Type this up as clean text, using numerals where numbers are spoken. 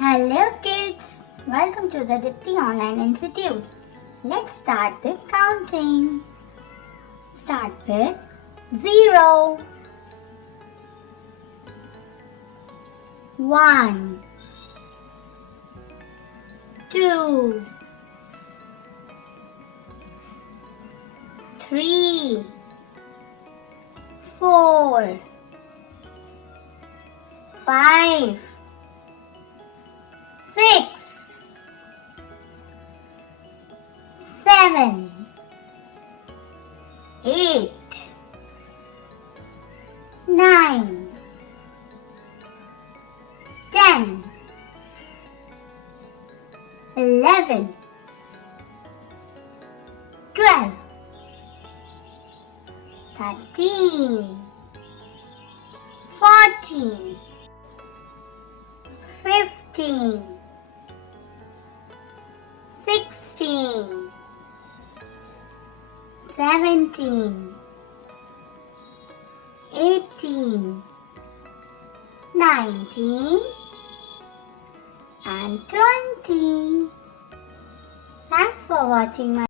Hello kids, welcome to the Dipti Online Institute. Let's start the counting. Start with 0, 1, 2, 3, 4, 5, 6, 7, 8, 9, 10, 11, 12, 13, 14, 15, 16, 17, 18, 19 and 20. Thanks for watching my